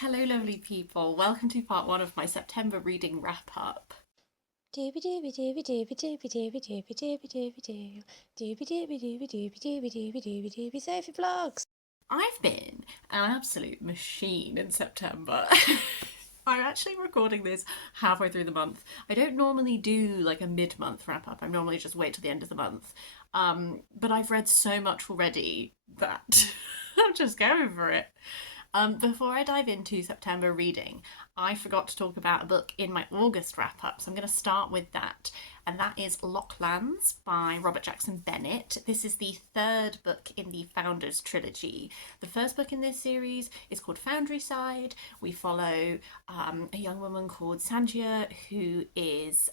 Hello, lovely people. Welcome to part one of my September reading wrap up. Doobie doobie doobie doobie doobie doobie doobie doobie doobie doo. Doobie doobie doobie doobie doobie doobie doobie doobie Sophie vlogs. I've been an absolute machine in September. I'm actually recording this halfway through the month. I don't normally do like a mid-month wrap up. I normally just wait till the end of the month. But I've read so much already that I'm just going for it. Before I dive into September reading, I forgot to talk about a book in my August wrap up, so I'm going to start with that. And that is Locklands by Robert Jackson Bennett. This is the third book in the Founders trilogy. The first book in this series is called Foundryside. We follow a young woman called Sanjia who is,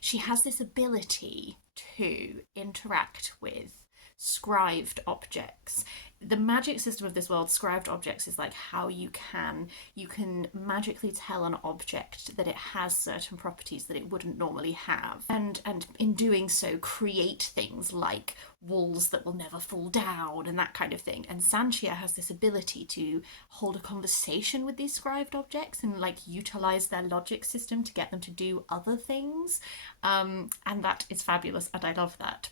she has this ability to interact with scribed objects. The magic system of this world, scribed objects, is like how you can magically tell an object that it has certain properties that it wouldn't normally have, and in doing so create things like walls that will never fall down and that kind of thing. And Sanchia has this ability to hold a conversation with these scribed objects and like utilize their logic system to get them to do other things, and that is fabulous, and I love that.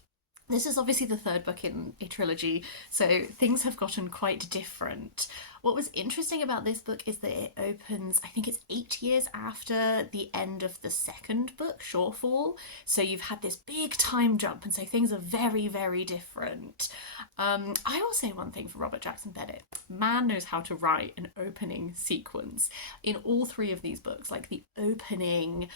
This is obviously the third book in a trilogy, so things have gotten quite different. What was interesting about this book is that it opens, I think it's 8 years after the end of the second book, Shorefall. So you've had this big time jump, and so things are very, very different. I will say one thing for Robert Jackson Bennett. Man knows how to write an opening sequence. In all three of these books, like the opening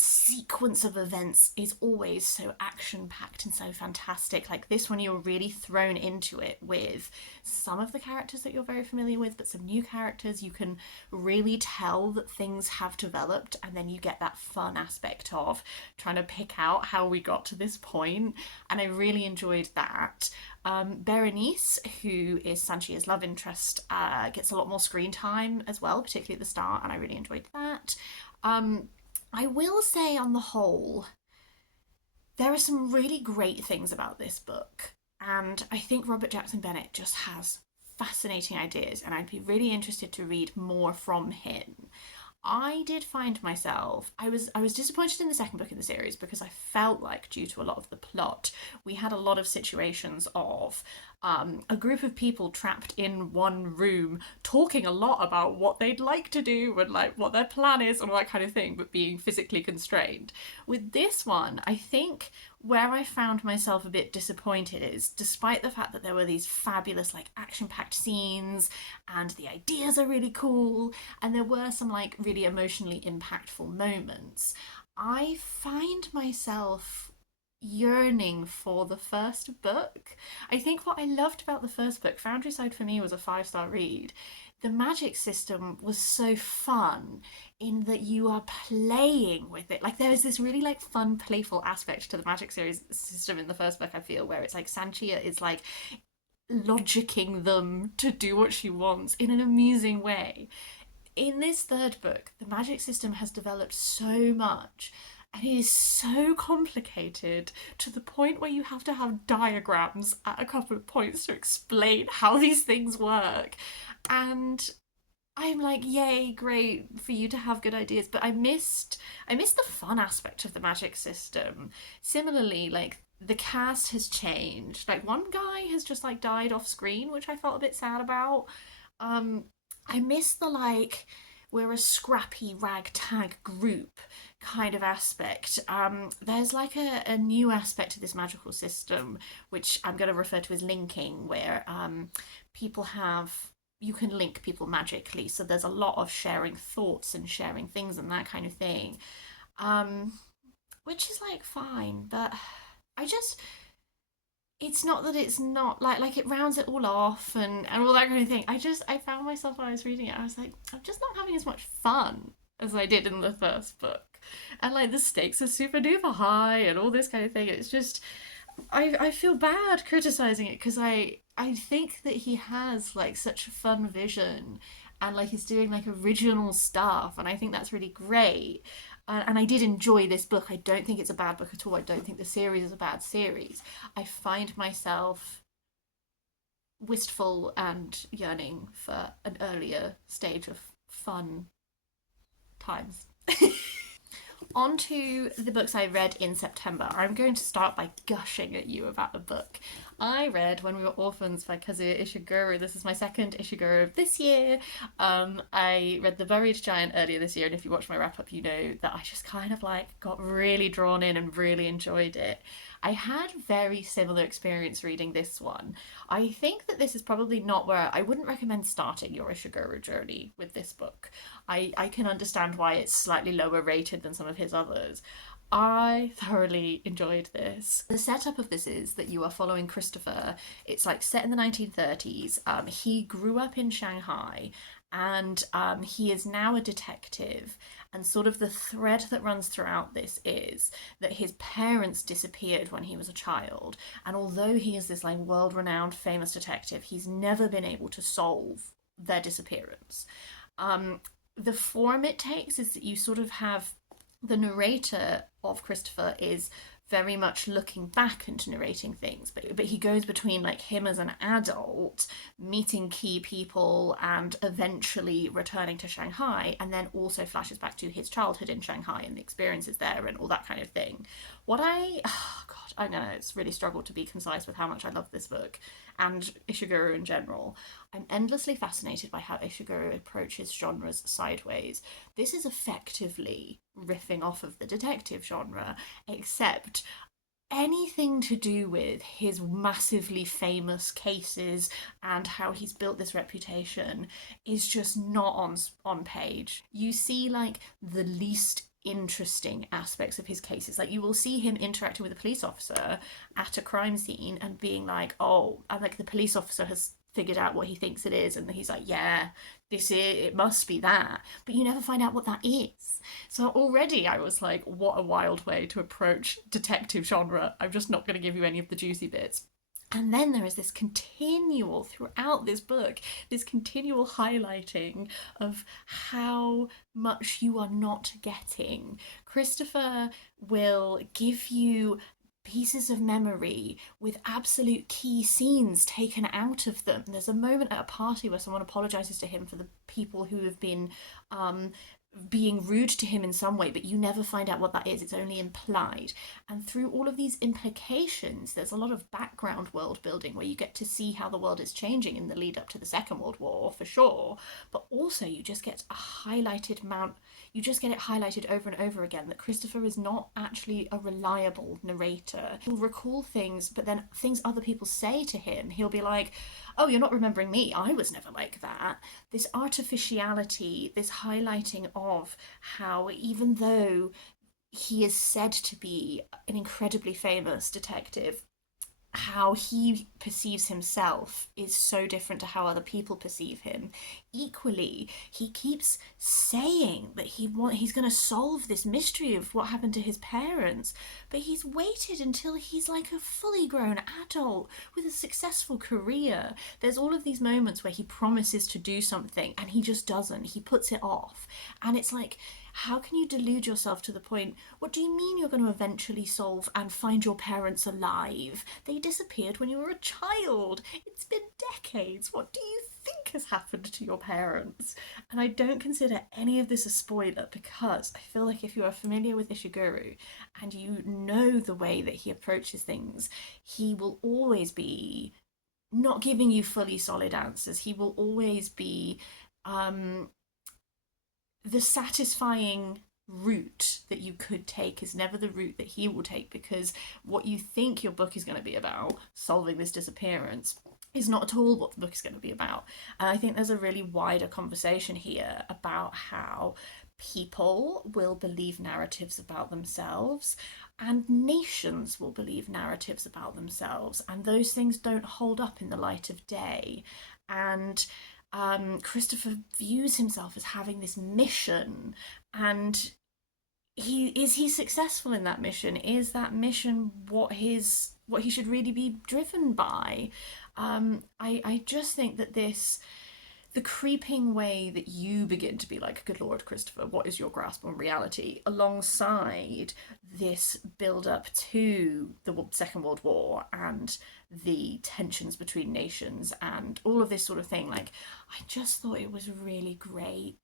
sequence of events is always so action packed and so fantastic. Like this one, you're really thrown into it with some of the characters that you're very familiar with, but some new characters. You can really tell that things have developed, and then you get that fun aspect of trying to pick out how we got to this point. And I really enjoyed that. Berenice, who is Sanchia's love interest, gets a lot more screen time as well, particularly at the start, and I really enjoyed that. I will say, on the whole, there are some really great things about this book, and I think Robert Jackson Bennett just has fascinating ideas, and I'd be really interested to read more from him. I did find myself I was disappointed in the second book in the series because I felt like, due to a lot of the plot, we had a lot of situations of a group of people trapped in one room talking a lot about what they'd like to do and like what their plan is and all that kind of thing, but being physically constrained. With this one, I think where I found myself a bit disappointed is, despite the fact that there were these fabulous like action-packed scenes and the ideas are really cool and there were some like really emotionally impactful moments, I find myself yearning for the first book. I think what I loved about the first book, Foundryside for me was a five-star read. The magic system was so fun in that you are playing with it. Like there is this really like fun, playful aspect to the magic series system in the first book, I feel, where it's like Sanchia is like logicking them to do what she wants in an amusing way. In this third book, the magic system has developed so much and it is so complicated to the point where you have to have diagrams at a couple of points to explain how these things work. And I'm like, yay, great for you to have good ideas, but I missed the fun aspect of the magic system. Similarly, like the cast has changed. Like one guy has just like died off screen, which I felt a bit sad about. Um, I miss the like we're a scrappy ragtag group kind of aspect. There's like a new aspect to this magical system, which I'm going to refer to as linking, where people have you can link people magically. So there's a lot of sharing thoughts and sharing things and that kind of thing, um, which is like fine, but I just it's not that it's not like it rounds it all off and all that kind of thing. I found myself when I was reading it, I was like, I'm just not having as much fun as I did in the first book. And like the stakes are super duper high and all this kind of thing. It's just I feel bad criticizing it because I think that he has like such a fun vision and like he's doing like original stuff and I think that's really great. And I did enjoy this book. I don't think it's a bad book at all. I don't think the series is a bad series. I find myself wistful and yearning for an earlier stage of fun times. On to the books I read in September. I'm going to start by gushing at you about the book. I read When We Were Orphans by Kazuo Ishiguro. This is my second Ishiguro of this year. I read The Buried Giant earlier this year, and if you watch my wrap up, you know that I just kind of like got really drawn in and really enjoyed it. I had very similar experience reading this one. I think that this is probably not where I wouldn't recommend starting your Ishiguro journey with this book. I can understand why it's slightly lower rated than some of his others. I thoroughly enjoyed this. The setup of this is that you are following Christopher. It's like set in the 1930s. He grew up in Shanghai and he is now a detective. And sort of the thread that runs throughout this is that his parents disappeared when he was a child. And although he is this like world-renowned famous detective, he's never been able to solve their disappearance. The form it takes is that you sort of have the narrator of Christopher is very much looking back and narrating things, but he goes between like him as an adult meeting key people and eventually returning to Shanghai, and then also flashes back to his childhood in Shanghai and the experiences there and all that kind of thing. I know it's really struggled to be concise with how much I love this book and Ishiguro in general. I'm endlessly fascinated by how Ishiguro approaches genres sideways. This is effectively riffing off of the detective genre, except anything to do with his massively famous cases and how he's built this reputation is just not on page. You see like the least interesting aspects of his cases. Like you will see him interacting with a police officer at a crime scene and being like, oh, and like the police officer has figured out what he thinks it is, and he's like, yeah, it must be that, but you never find out what that is. So already I was like, what a wild way to approach detective genre. I'm just not going to give you any of the juicy bits. And then there is this continual, throughout this book, this continual highlighting of how much you are not getting. Christopher will give you pieces of memory with absolute key scenes taken out of them. There's a moment at a party where someone apologizes to him for the people who have been being rude to him in some way, but you never find out what that is. It's only implied. And through all of these implications, there's a lot of background world building where you get to see how the world is changing in the lead up to the Second World War, for sure. But also you just get you just get it highlighted over and over again that Christopher is not actually a reliable narrator. He'll recall things, but then things other people say to him, he'll be like, oh, you're not remembering me. I was never like that. This artificiality, this highlighting of how even though he is said to be an incredibly famous detective, how he perceives himself is so different to how other people perceive him. Equally, he keeps saying that he's going to solve this mystery of what happened to his parents, but he's waited until he's like a fully grown adult with a successful career. There's all of these moments where he promises to do something and he just doesn't. He puts it off. And it's like, how can you delude yourself to the point, what do you mean you're going to eventually solve and find your parents alive? They disappeared when you were a child. It's been decades. What do you think has happened to your parents? And I don't consider any of this a spoiler because I feel like if you are familiar with Ishiguro and you know the way that he approaches things, he will always be not giving you fully solid answers. He will always be the satisfying route that you could take is never the route that he will take, because what you think your book is going to be about, solving this disappearance, is not at all what the book is going to be about. And I think there's a really wider conversation here about how people will believe narratives about themselves and nations will believe narratives about themselves, and those things don't hold up in the light of day. And Christopher views himself as having this mission, and is he successful in that mission? Is that mission what he should really be driven by? I just think that this the creeping way that you begin to be like, good Lord, Christopher, what is your grasp on reality? Alongside this build up to the Second World War and the tensions between nations and all of this sort of thing. Like, I just thought it was really great.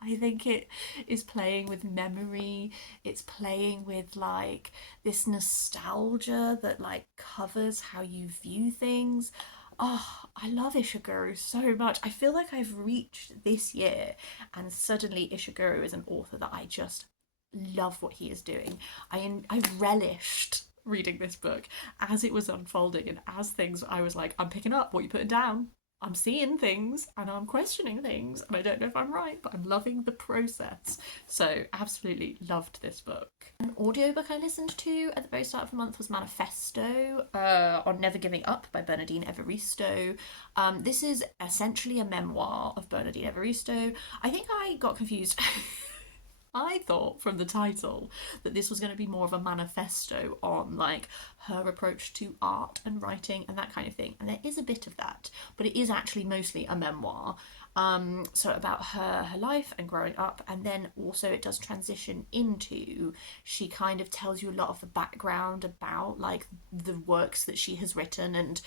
I think it is playing with memory. It's playing with like this nostalgia that like covers how you view things. Oh, I love Ishiguro so much. I feel like I've reached this year and suddenly Ishiguro is an author that I just love what he is doing. I relished reading this book as it was unfolding and as things I was like, I'm picking up what you're putting down. I'm seeing things and I'm questioning things and I don't know if I'm right, but I'm loving the process. So absolutely loved this book. An audiobook I listened to at the very start of the month was Manifesto on Never Giving Up by Bernardine Evaristo. This is essentially a memoir of Bernardine Evaristo. I think I got confused. I thought from the title that this was going to be more of a manifesto on like her approach to art and writing and that kind of thing. And there is a bit of that, but it is actually mostly a memoir. So about her life and growing up, and then also it does transition into, she kind of tells you a lot of the background about like the works that she has written and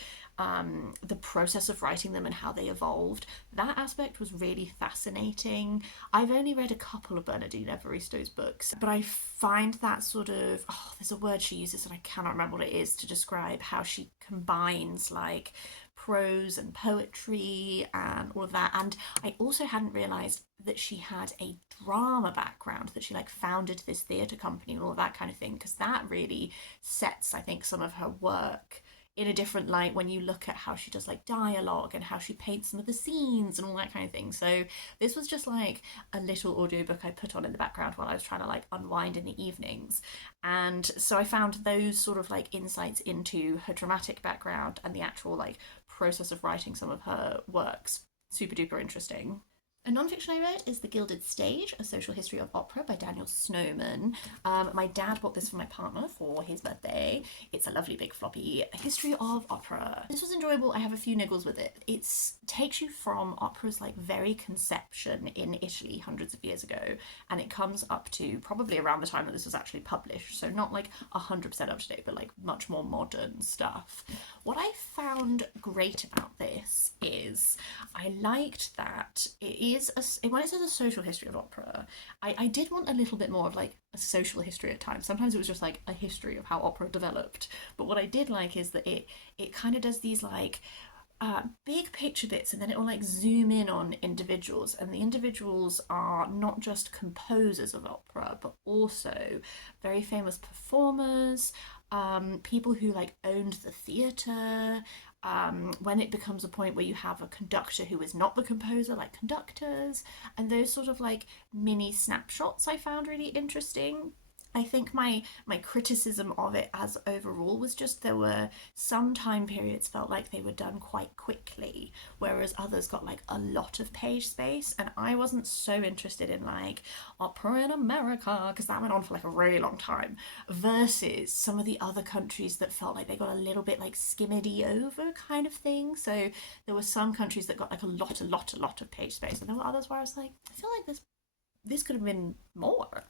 the process of writing them and how they evolved. That aspect was really fascinating. I've only read a couple of Bernardine Evaristo's books, but I find that sort of, there's a word she uses and I cannot remember what it is to describe how she combines like prose and poetry and all of that. And I also hadn't realised that she had a drama background, that she like founded this theatre company and all of that kind of thing, because that really sets, I think, some of her work in a different light when you look at how she does like dialogue and how she paints some of the scenes and all that kind of thing. So this was just like a little audiobook I put on in the background while I was trying to like unwind in the evenings. And so I found those sort of like insights into her dramatic background and the actual like process of writing some of her works super duper interesting. A non-fiction I read is The Gilded Stage, A Social History of Opera by Daniel Snowman. My dad bought this for my partner for his birthday. It's a lovely big floppy history of opera. This was enjoyable. I have a few niggles with it. It takes you from opera's like very conception in Italy hundreds of years ago, and it comes up to probably around the time that this was actually published. So not like 100% up to date, but like much more modern stuff. What I found great about this is I liked that when it says a social history of opera, I did want a little bit more of like a social history at times. Sometimes it was just like a history of how opera developed. But what I did like is that it kind of does these like big picture bits, and then it will like zoom in on individuals, and the individuals are not just composers of opera but also very famous performers, people who like owned the theatre. When it becomes a point where you have a conductor who is not the composer, like conductors, and those sort of like mini snapshots I found really interesting. I think my criticism of it as overall was just there were some time periods felt like they were done quite quickly, whereas others got like a lot of page space, and I wasn't so interested in like opera in America because that went on for like a really long time, versus some of the other countries that felt like they got a little bit like skimmedy over kind of thing. So there were some countries that got like a lot of page space, and there were others where I was like, I feel like this could have been more.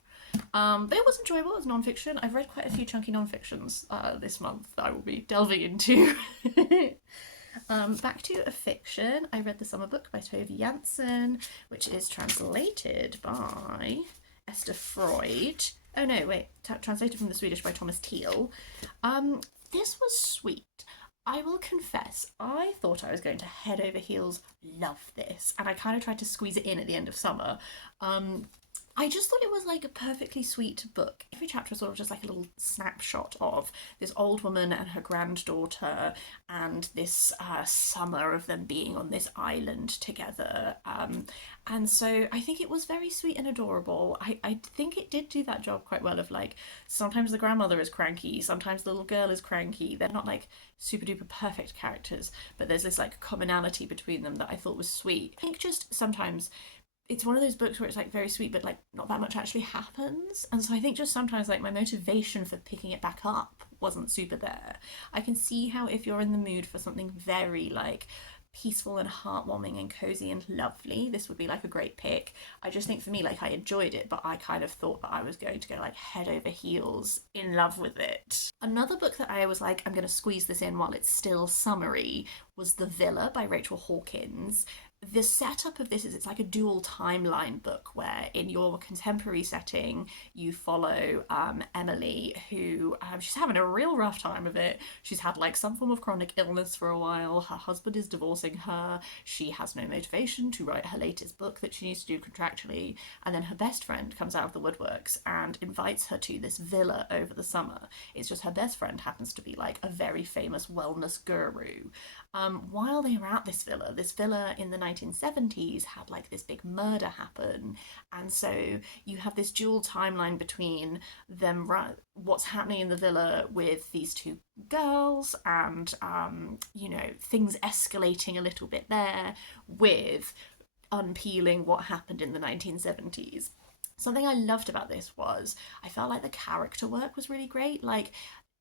But it was enjoyable as non-fiction. I've read quite a few chunky non-fictions this month that I will be delving into. Back to a fiction, I read The Summer Book by Tove Jansson, which is translated by Esther Freud. Oh no, wait, translated from the Swedish by Thomas Teal. This was sweet. I will confess, I thought I was going to head over heels love this, and I kind of tried to squeeze it in at the end of summer. I just thought it was like a perfectly sweet book. Every chapter was sort of just like a little snapshot of this old woman and her granddaughter and this summer of them being on this island together. And so I think it was very sweet and adorable. I think it did do that job quite well of like, sometimes the grandmother is cranky, sometimes the little girl is cranky. They're not like super duper perfect characters, but there's this like commonality between them that I thought was sweet. I think just sometimes it's one of those books where it's like very sweet but like not that much actually happens, and so I think just sometimes like my motivation for picking it back up wasn't super there. I can see how if you're in the mood for something very like peaceful and heartwarming and cozy and lovely, this would be like a great pick. I just think for me, like, I enjoyed it, but I kind of thought that I was going to go like head over heels in love with it. Another book that I was like, I'm going to squeeze this in while it's still summery, was The Villa by Rachel Hawkins. The setup of this is it's like a dual timeline book where in your contemporary setting you follow Emily, who she's having a real rough time of it. She's had like some form of chronic illness for a while. Her husband is divorcing her. She has no motivation to write her latest book that she needs to do contractually, and then her best friend comes out of the woodworks and invites her to this villa over the summer. It's just her best friend happens to be like a very famous wellness guru. While they were at this villa in the 1970s had like this big murder happen, and so you have this dual timeline between them, what's happening in the villa with these two girls, and things escalating a little bit there, with unpeeling what happened in the 1970s. Something I loved about this was I felt like the character work was really great. Like,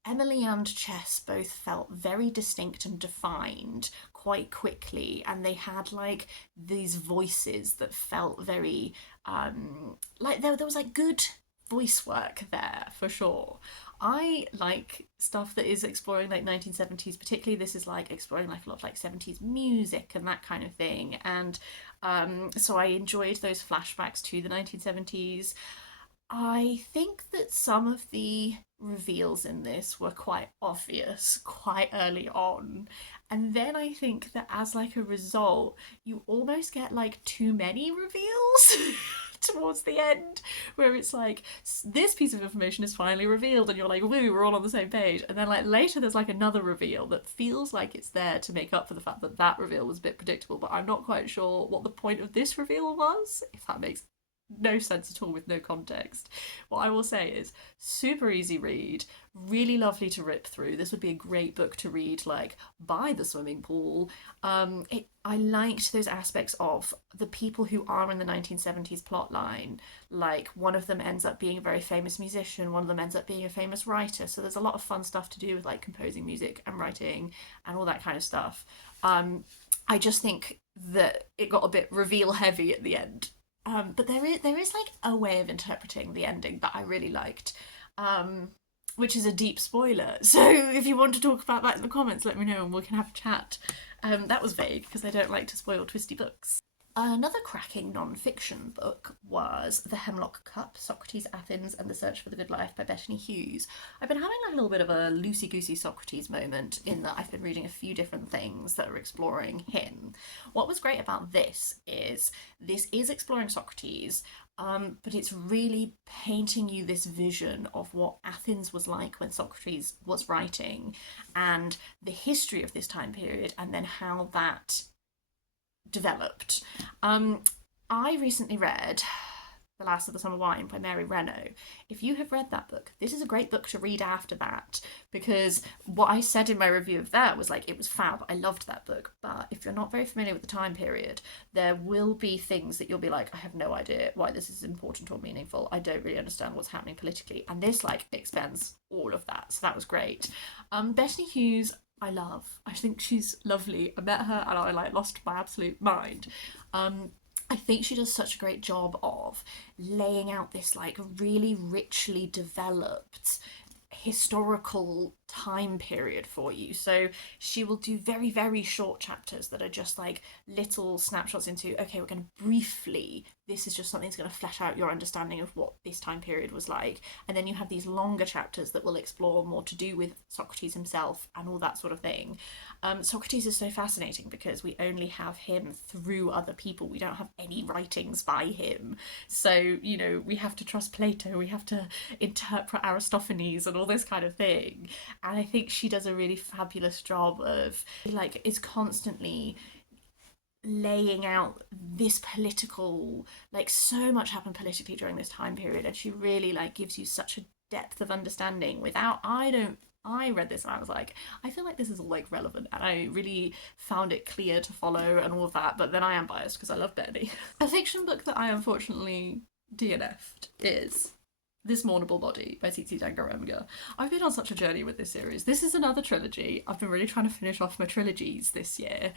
Emily and Chess both felt very distinct and defined quite quickly, and they had like these voices that felt very like there was like good voice work there for sure. I like stuff that is exploring like 1970s, particularly this is like exploring like a lot of like 70s music and that kind of thing, and so I enjoyed those flashbacks to the 1970s. I think that some of the reveals in this were quite obvious quite early on. And then I think that as like a result, you almost get like too many reveals towards the end, where it's like this piece of information is finally revealed and you're like, woo, we're all on the same page. And then like later there's like another reveal that feels like it's there to make up for the fact that that reveal was a bit predictable, but I'm not quite sure what the point of this reveal was, if that makes no sense at all with no context. What I will say is super easy read, really lovely to rip through. This would be a great book to read like by the swimming pool. I liked those aspects of the people who are in the 1970s plotline. Like, one of them ends up being a very famous musician, one of them ends up being a famous writer, so there's a lot of fun stuff to do with like composing music and writing and all that kind of stuff. I just think that it got a bit reveal heavy at the end. But there is like a way of interpreting the ending that I really liked, which is a deep spoiler. So if you want to talk about that in the comments, let me know and we can have a chat. That was vague because I don't like to spoil twisty books. Another cracking non-fiction book was The Hemlock Cup, Socrates, Athens and the Search for the Good Life by Bettany Hughes. I've been having like a little bit of a loosey-goosey Socrates moment in that I've been reading a few different things that are exploring him. What was great about this is exploring Socrates, but it's really painting you this vision of what Athens was like when Socrates was writing and the history of this time period, and then how that developed. I recently read The Last of the Summer Wine by Mary Renault. If you have read that book, this is a great book to read after that, because what I said in my review of that was like, it was fab, I loved that book, but if you're not very familiar with the time period, there will be things that you'll be like, I have no idea why this is important or meaningful, I don't really understand what's happening politically, and this like expands all of that, so that was great. Bettany Hughes I love. I think she's lovely. I met her and I like lost my absolute mind. I think she does such a great job of laying out this like really richly developed historical time period for you. So she will do very, very short chapters that are just like little snapshots into, okay, we're going to briefly, this is just something that's going to flesh out your understanding of what this time period was like. And then you have these longer chapters that will explore more to do with Socrates himself and all that sort of thing. Socrates is so fascinating because we only have him through other people. We don't have any writings by him. So, you know, we have to trust Plato, we have to interpret Aristophanes and all this kind of thing. And I think she does a really fabulous job of, like, is constantly laying out this political, like, so much happened politically during this time period, and she really, like, gives you such a depth of understanding without, I read this and I was like, I feel like this is all like relevant, and I really found it clear to follow and all of that, but then I am biased because I love Bettany. A fiction book that I unfortunately DNF'd is This Mournable Body by Tsitsi Dangarembga. I've been on such a journey with this series. This is another trilogy. I've been really trying to finish off my trilogies this year.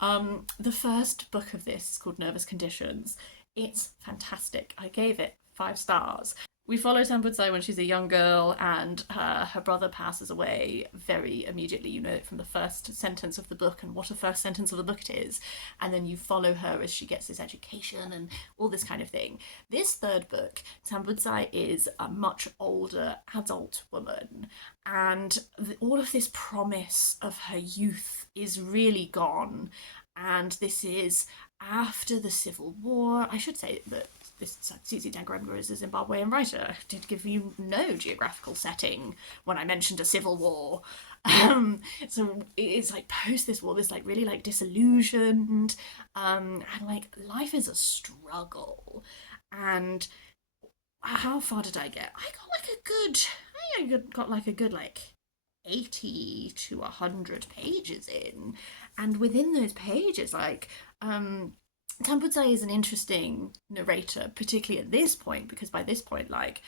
The first book of this is called Nervous Conditions. It's fantastic. I gave it 5 stars. We follow Sambudzai when she's a young girl and her brother passes away very immediately. You know it from the first sentence of the book and what a first sentence of the book it is. And then you follow her as she gets this education and all this kind of thing. This third book, Sambudzai is a much older adult woman, and all of this promise of her youth is really gone. And this is after the Civil War. I should say that this Tsitsi Dangarembga is a Zimbabwean writer. I did give you no geographical setting when I mentioned a civil war. So it's like post this war, this like really like disillusioned, and like life is a struggle. And how far did I get? I got like a good like 80 to 100 pages in, and within those pages, like Tambudzai is an interesting narrator, particularly at this point, because by this point, like,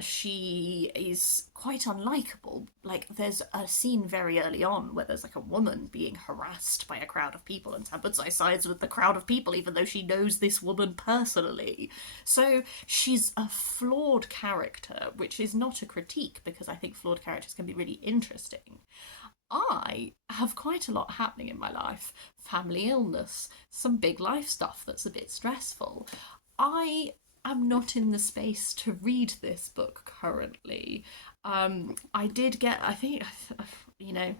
she is quite unlikable. Like, there's a scene very early on where there's like a woman being harassed by a crowd of people, and Tambudzai sides with the crowd of people, even though she knows this woman personally. So she's a flawed character, which is not a critique, because I think flawed characters can be really interesting. I have quite a lot happening in my life. Family illness, some big life stuff that's a bit stressful. I am not in the space to read this book currently. I did get, I think,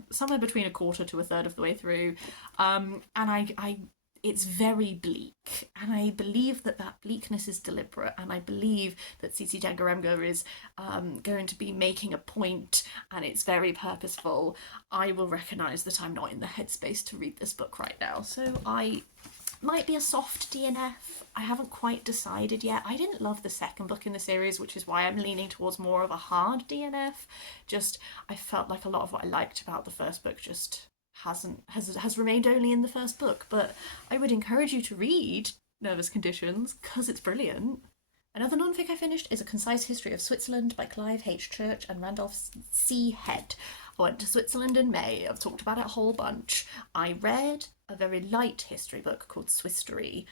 somewhere between a quarter to a third of the way through, and I it's very bleak, and I believe that bleakness is deliberate, and I believe that Tsitsi Dangarembga is going to be making a point, and it's very purposeful. I will recognise that I'm not in the headspace to read this book right now, so I might be a soft DNF. I haven't quite decided yet. I didn't love the second book in the series, which is why I'm leaning towards more of a hard DNF. I felt like a lot of what I liked about the first book just has remained only in the first book. But I would encourage you to read Nervous Conditions because it's brilliant. Another non-fic I finished is A Concise History of Switzerland by Clive H. Church and Randolph C. Head. I went to Switzerland in May. I've talked about it a whole bunch. I read a very light history book called Swisstory,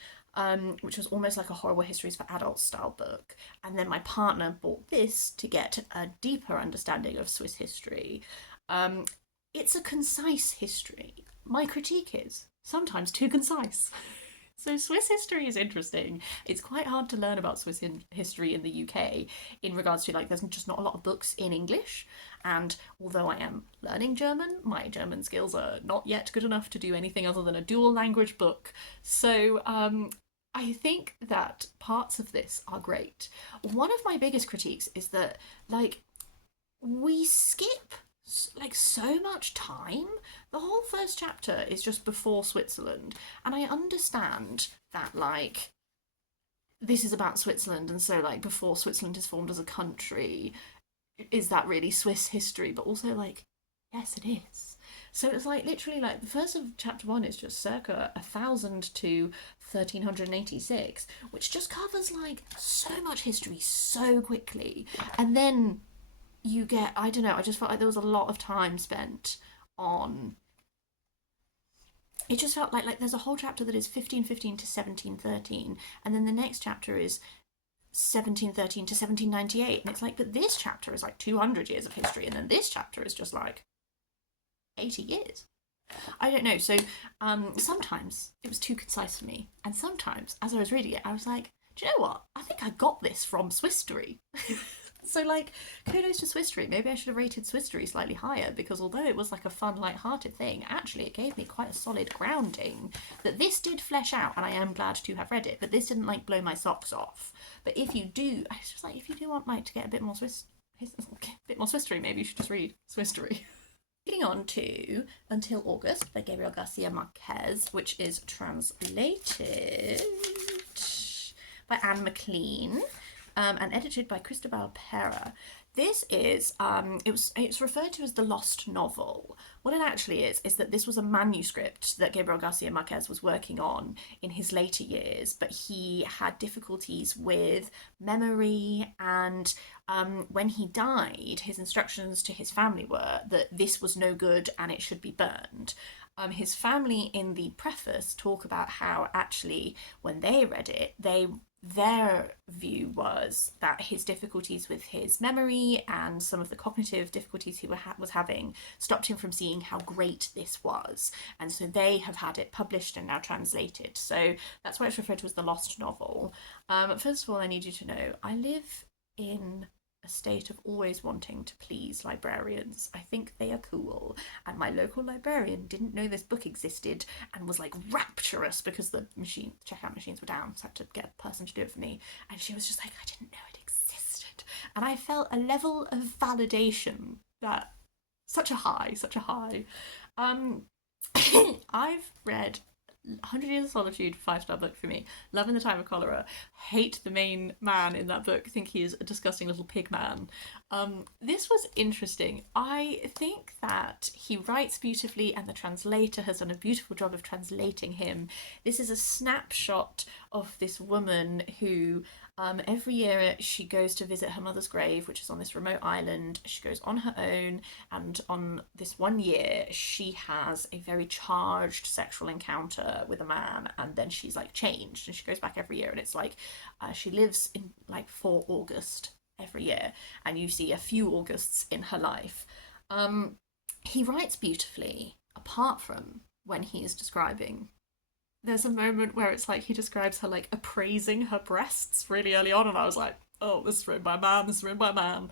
which was almost like a horrible histories for adults style book. And then my partner bought this to get a deeper understanding of Swiss history. It's a concise history. My critique is sometimes too concise. So Swiss history is interesting. It's quite hard to learn about Swiss history in the UK in regards to, like, there's just not a lot of books in English. And although I am learning German, my German skills are not yet good enough to do anything other than a dual language book. So I think that parts of this are great. One of my biggest critiques is that, like, we skip like so much time. The whole first chapter is just before Switzerland, and I understand that, like, this is about Switzerland, and so, like, before Switzerland is formed as a country, is that really Swiss history? But also, like, yes, it is. So it's like literally, like, the first of chapter 1 is just circa 1000 to 1386, which just covers, like, so much history so quickly. And then you get, I don't know, I just felt like there was a lot of time spent on, it just felt like there's a whole chapter that is 1515 to 1713, and then the next chapter is 1713 to 1798, and it's like, but this chapter is like 200 years of history, and then this chapter is just like 80 years. I don't know, so sometimes it was too concise for me, and sometimes as I was reading it I was like, do you know what, I think I got this from Swisstory. So, like, kudos to Swisstory. Maybe I should have rated Swisstory slightly higher, because although it was like a fun, light-hearted thing, actually it gave me quite a solid grounding that this did flesh out, and I am glad to have read it, but this didn't, like, blow my socks off. But if you do, I was just like, if you do want, like, to get a bit more Swisstory, maybe you should just read Swisstory. Moving on to Until August by Gabriel Garcia Marquez, which is translated by Anne McLean. And edited by Cristobal Pera. This is, it's referred to as the lost novel. What it actually is that this was a manuscript that Gabriel Garcia Marquez was working on in his later years, but he had difficulties with memory, and when he died, his instructions to his family were that this was no good and it should be burned. His family in the preface talk about how actually when they read it, their view was that his difficulties with his memory and some of the cognitive difficulties he was having stopped him from seeing how great this was. And so they have had it published and now translated. So that's why it's referred to as the lost novel. First of all, I need you to know I live in a state of always wanting to please librarians. I think they are cool. And my local librarian didn't know this book existed and was like rapturous because the checkout machines were down. So I had to get a person to do it for me. And she was just like, I didn't know it existed. And I felt a level of validation that such a high. I've read 100 Years of Solitude, 5-star book for me. Love in the Time of Cholera. Hate the main man in that book. Think he is a disgusting little pig man. This was interesting. I think that he writes beautifully and the translator has done a beautiful job of translating him. This is a snapshot of this woman who every year she goes to visit her mother's grave, which is on this remote island. She goes on her own, and on this one year she has a very charged sexual encounter with a man, and then she's like changed, and she goes back every year, and it's like she lives in like 4 August every year, and you see a few Augusts in her life. He writes beautifully, apart from when he is describing. There's a moment where it's like he describes her like appraising her breasts really early on, and I was like, oh, this is written by a man.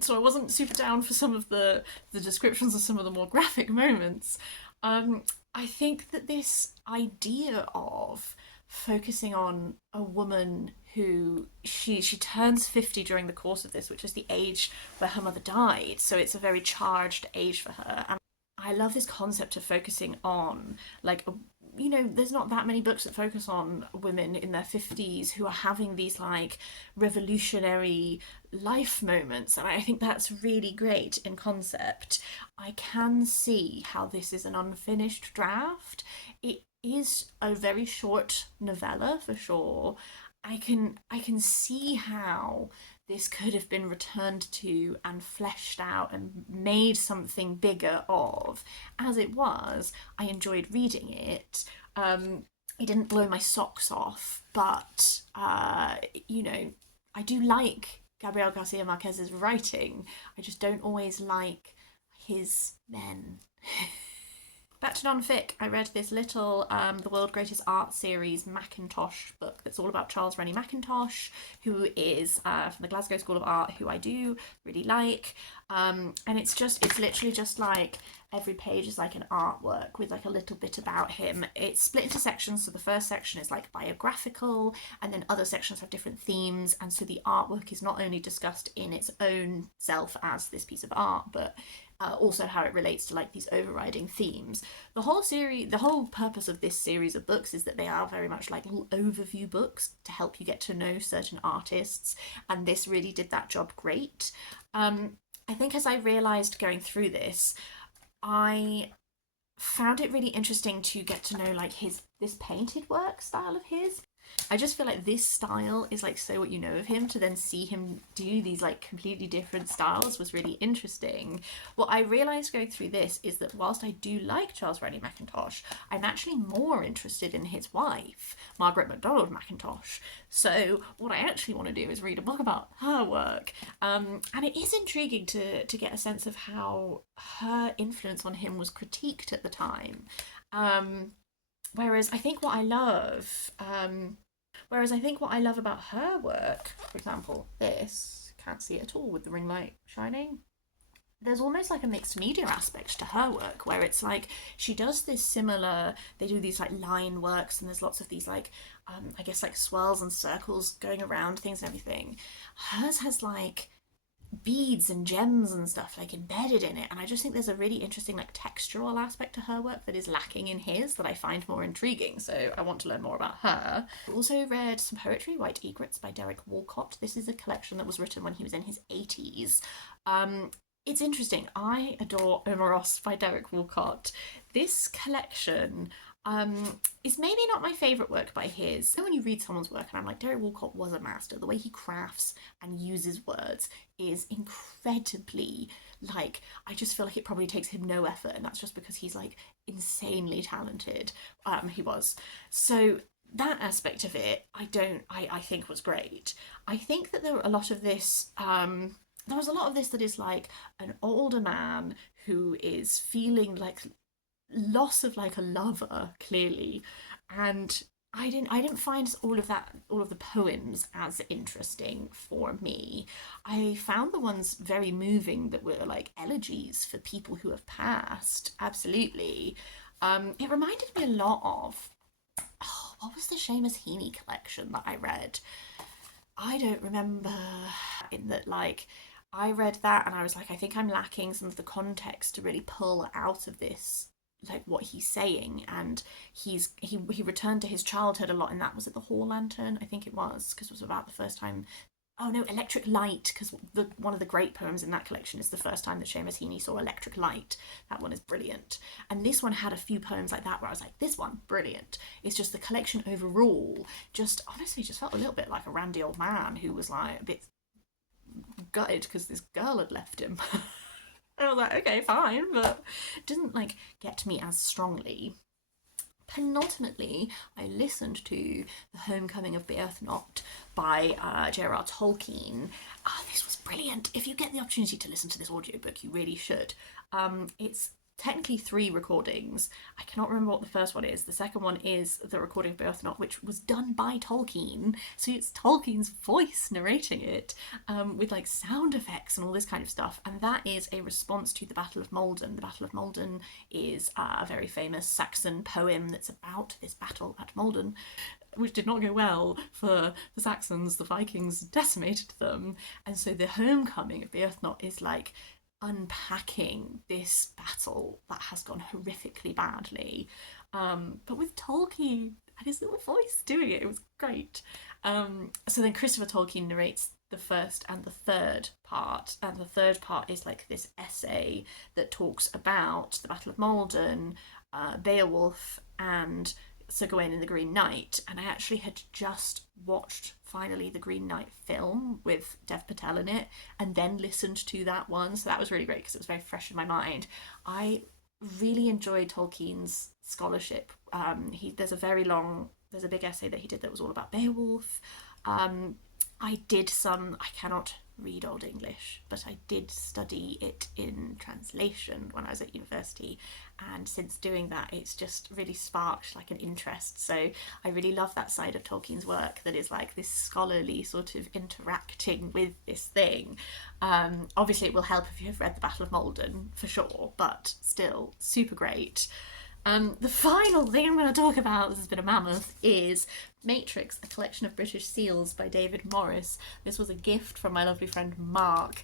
So I wasn't super down for some of the descriptions of some of the more graphic moments. I think that this idea of focusing on a woman who she turns 50 during the course of this, which is the age where her mother died, so it's a very charged age for her. And I love this concept of focusing on like there's not that many books that focus on women in their 50s who are having these like revolutionary life moments, and I think that's really great in concept. I can see how this is an unfinished draft. It is a very short novella for sure. I can see how this could have been returned to and fleshed out and made something bigger of. As it was, I enjoyed reading it. It didn't blow my socks off, but I do like Gabriel Garcia Marquez's writing. I just don't always like his men. Back to non-fic, I read this little The World's Greatest Art series Mackintosh book that's all about Charles Rennie Mackintosh, who is from the Glasgow School of Art, who I do really like. And it's literally just like every page is like an artwork with like a little bit about him. It's split into sections, so the first section is like biographical, and then other sections have different themes, and so the artwork is not only discussed in its own self as this piece of art, but also how it relates to like these overriding themes. The whole purpose of this series of books is that they are very much like little overview books to help you get to know certain artists, and this really did that job great. I think as I realised going through this, I found it really interesting to get to know like this painted work style of his. I just feel like this style is like so what you know of him, to then see him do these like completely different styles was really interesting. What I realised going through this is that whilst I do like Charles Rennie Mackintosh, I'm actually more interested in his wife, Margaret MacDonald Mackintosh. So what I actually want to do is read a book about her work. And it is intriguing to get a sense of how her influence on him was critiqued at the time. Whereas I think what I love about her work, for example, this, can't see it at all with the ring light shining. There's almost like a mixed media aspect to her work, where it's like she does this similar, they do these like line works, and there's lots of these like, I guess like swirls and circles going around things and everything. Hers has like beads and gems and stuff like embedded in it, and I just think there's a really interesting like textural aspect to her work that is lacking in his, that I find more intriguing, so I want to learn more about her. I also read some poetry, White Egrets by Derek Walcott. This is a collection that was written when he was in his 80s. It's interesting. I adore Omeros by Derek Walcott. This collection is maybe not my favourite work by his. So when you read someone's work and I'm like, Derek Walcott was a master. The way he crafts and uses words is incredibly, like, I just feel like it probably takes him no effort, and that's just because he's like insanely talented. He was. So that aspect of it, I think was great. I think that there were a lot of this. There was a lot of this that is like an older man who is feeling like loss of like a lover, clearly, and I didn't find all of the poems as interesting for me. I found the ones very moving that were like elegies for people who have passed. Absolutely. It reminded me a lot of, oh, what was the Seamus Heaney collection that I read? I don't remember. In that, like, I read that and I was like, I think I'm lacking some of the context to really pull out of this, like what he's saying. And he returned to his childhood a lot, and that was at the Hall Lantern, I think it was, because it was about the first time. Oh no, Electric Light, because one of the great poems in that collection is the first time that Seamus Heaney saw electric light. That one is brilliant. And this one had a few poems like that where I was like, this one, brilliant. It's just the collection overall just honestly just felt a little bit like a randy old man who was like a bit gutted because this girl had left him. And I was like, okay, fine, but it didn't like get me as strongly. Penultimately, I listened to The Homecoming of Bearthnocht by J.R.R. Tolkien. This was brilliant. If you get the opportunity to listen to this audiobook, you really should. It's technically 3 recordings. I cannot remember what the first one is. The second one is the recording of Bearthnocht, which was done by Tolkien. So it's Tolkien's voice narrating it, with like sound effects and all this kind of stuff. And that is a response to the Battle of Maldon. The Battle of Maldon is a very famous Saxon poem that's about this battle at Maldon, which did not go well for the Saxons. The Vikings decimated them. And so the homecoming of Bearthnocht is like unpacking this battle that has gone horrifically badly, but with Tolkien and his little voice doing it. It was great. So then Christopher Tolkien narrates the first and the third part, and the third part is like this essay that talks about the Battle of Maldon, Beowulf, and Sir Gawain and the Green Knight. And I actually had just watched finally the Green Knight film with Dev Patel in it, and then listened to that one, so that was really great because it was very fresh in my mind. I really enjoyed Tolkien's scholarship. There's a big essay that he did that was all about Beowulf. I cannot read Old English, but I did study it in translation when I was at university, and since doing that it's just really sparked like an interest. So I really love that side of Tolkien's work that is like this scholarly sort of interacting with this thing. Obviously it will help if you have read the Battle of Maldon for sure, but still super great. The final thing I'm going to talk about, this has been a mammoth, is Matrix, a collection of British seals by David Morris. This was a gift from my lovely friend Mark.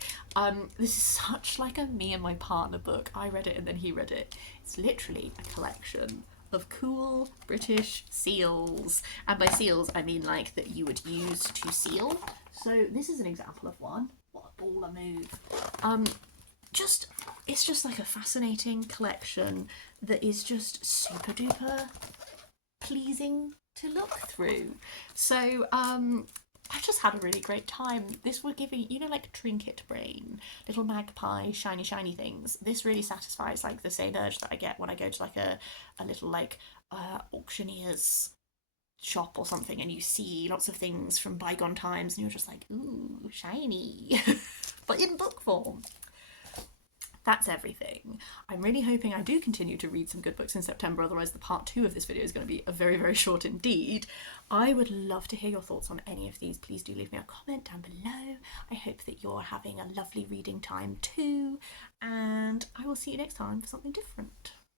This is such like a me and my partner book. I read it and then he read it. It's literally a collection of cool British seals. And by seals, I mean like that you would use to seal. So this is an example of one. What a baller move. It's just like a fascinating collection that is just super duper pleasing to look through. So I just had a really great time. This would give you, like trinket brain, little magpie, shiny things. This really satisfies like the same urge that I get when I go to like a little like auctioneer's shop or something, and you see lots of things from bygone times and you're just like, ooh, shiny. But in book form. That's everything. I'm really hoping I do continue to read some good books in September, otherwise the part 2 of this video is going to be a very, very short indeed. I would love to hear your thoughts on any of these. Please do leave me a comment down below. I hope that you're having a lovely reading time too, and I will see you next time for something different.